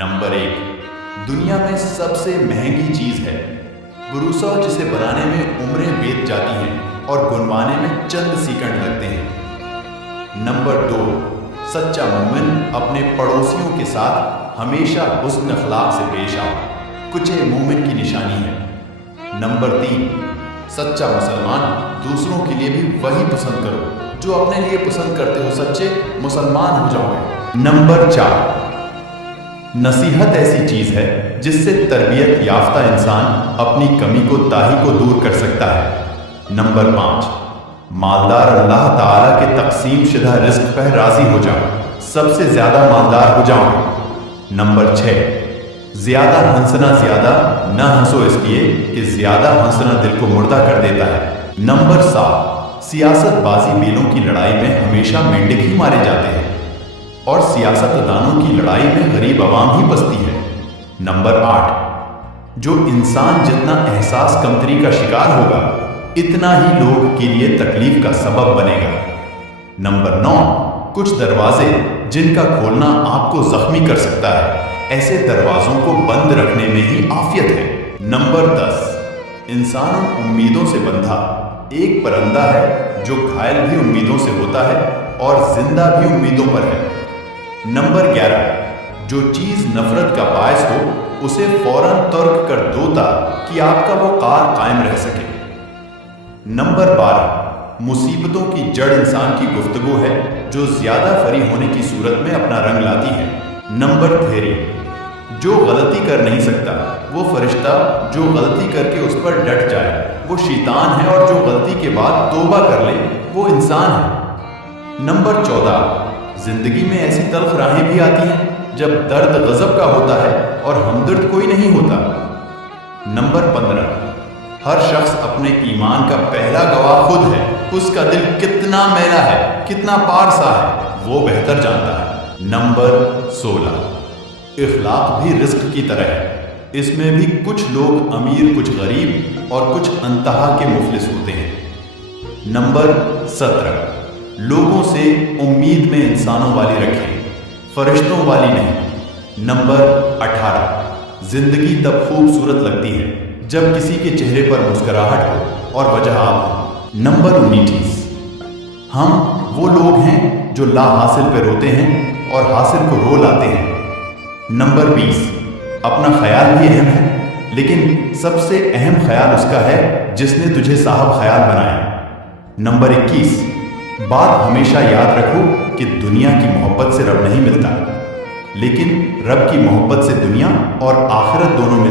Number 1, दुनिया में सबसे महंगी चीज है भरोसा, जिसे बनाने में उम्रें बीत जाती हैं और गुनवाने में चंद सेकंड लगते हैं। नंबर 2, सच्चा मोमिन अपने पड़ोसियों के साथ हमेशा हुस्न अखलाक से पेश आओ, कुछ मोमिन की निशानी है। नंबर 3, सच्चा मुसलमान दूसरों के लिए भी वही पसंद करो जो अपने लिए पसंद करते हो, सच्चे मुसलमान हो जाओगे। नंबर 4, नसीहत ऐसी चीज है जिससे तरबियत याफ्ता इंसान अपनी कमी को ताही को दूर कर सकता है। नंबर 5, मालदार अल्लाह ताला के तकसीम शुदा रिस्क पर राजी हो जाओ, सबसे ज्यादा मालदार हो जाओ। नंबर 6, ज्यादा हंसना ज्यादा न हंसो, इसलिए कि ज्यादा हंसना दिल को मुर्दा कर देता है। नंबर 7, सियासतबाजी बेलों की लड़ाई में हमेशा मेंढक ही मारे जाते हैं और सियासतदानों की लड़ाई में गरीब आवाम ही बसती है। नंबर 8, जो इंसान जितना एहसास कमतरी का शिकार होगा इतना ही लोग के लिए तकलीफ का सबब बनेगा। नंबर 9, कुछ दरवाजे जिनका खोलना आपको जख्मी कर सकता है, ऐसे दरवाजों को बंद रखने में ही आफियत है। नंबर 10, इंसान उम्मीदों से बंधा एक परिंदा है जो घायल भी उम्मीदों से होता है और जिंदा भी उम्मीदों पर है। नंबर 11, जो चीज नफरत का बायस हो उसे फौरन तर्क कर दो कि आपका वो कार कायम रह सके। नंबर 12, मुसीबतों की जड़ इंसान की गुफ्तगू है जो ज्यादा फरी होने की सूरत में अपना रंग लाती है। नंबर 13, जो गलती कर नहीं सकता वो फरिश्ता जो गलती करके उस पर डट जाए वो शैतान है, और जो गलती के बाद तौबा कर ले वो इंसान है। नंबर 14, जिंदगी में ऐसी तल्ख राहें भी आती हैं जब दर्द गजब का होता है और हमदर्द कोई नहीं होता। नंबर 15, हर शख्स अपने ईमान का पहला गवाह खुद है, उसका दिल कितना मैला है कितना पारसा है वो बेहतर जानता है। नंबर 16, इखलाक भी रिस्क की तरह है, इसमें भी कुछ लोग अमीर कुछ गरीब और कुछ अंतहा के मुफलिस होते हैं। नंबर 17, लोगों से उम्मीद में इंसानों वाली रखें, फरिश्तों वाली नहीं। नंबर 18, जिंदगी तब खूबसूरत लगती है जब किसी के चेहरे पर मुस्कुराहट हो और वजह आप हो। नंबर 19, हम वो लोग हैं जो ला हासिल पे रोते हैं और हासिल को रो लाते हैं। नंबर 20, अपना ख्याल भी अहम है लेकिन सबसे अहम ख्याल उसका है जिसने तुझे साहब ख्याल बनाया। नंबर 21, बात हमेशा याद रखो कि दुनिया की मोहब्बत से रब नहीं मिलता, लेकिन रब की मोहब्बत से दुनिया और आखिरत दोनों मिलते हैं।